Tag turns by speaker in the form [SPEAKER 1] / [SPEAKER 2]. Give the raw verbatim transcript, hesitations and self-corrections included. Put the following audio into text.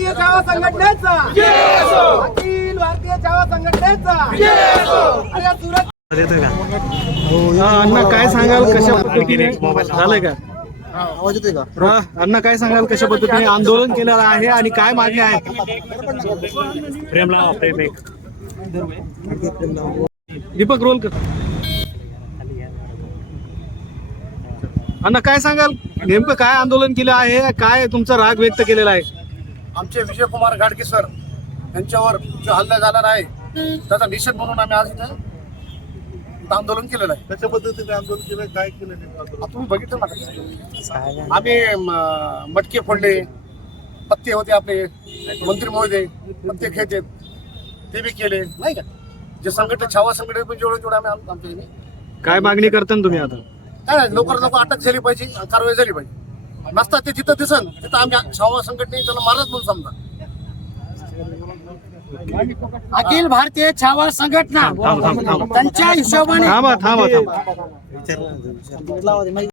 [SPEAKER 1] भारतीय छावा संघटनेचा अखिल भारतीय छावा संघटनेचा आणि या सुरत
[SPEAKER 2] अण्णा काय सांगाल कशा पद्धतीने झालंय का
[SPEAKER 3] आवाज येतोय का?
[SPEAKER 2] हा, अण्णा काय सांगाल कशा पद्धतीने आंदोलन केलेलं आहे आणि काय मागणी आहे? दीपक रोल कर. अण्णा काय सांगाल नेमकं काय आंदोलन केलं आहे, काय तुमचा राग व्यक्त केलेला आहे?
[SPEAKER 3] आमचे विजयकुमार घाडगे सर यांच्यावर जो हल्ला झालेला आहे त्याचा निषेध म्हणून आम्ही आज इथं आंदोलन केलेलं आहे.
[SPEAKER 4] कशा पद्धतीने आंदोलन केलं, काय केलं नेमकं आंदोलन?
[SPEAKER 3] आता तुम्ही बघितलं ना, आम्ही म, मटके फोडले, पत्ते होते आपले मंत्री महोदय पत्ते खेळते ते बी केले नाही का. जे संघटन छावा संघटन पण जेवढे जेवढे आम्ही आम- आमच्या इथे
[SPEAKER 2] काय मागणी करता ना तुम्ही आता?
[SPEAKER 3] काय नाही, लवकर लवकर अटक झाली पाहिजे, कारवाई झाली पाहिजे. नसतात ते जिथं दिसन तिथं आम्ही छावा संघटने त्याला मारत म्हणून समजा.
[SPEAKER 1] अखिल भारतीय छावा संघटना
[SPEAKER 2] थांब थांब थांब
[SPEAKER 1] त्यांच्या हिशोबाने
[SPEAKER 2] थांबा थांबा थांबा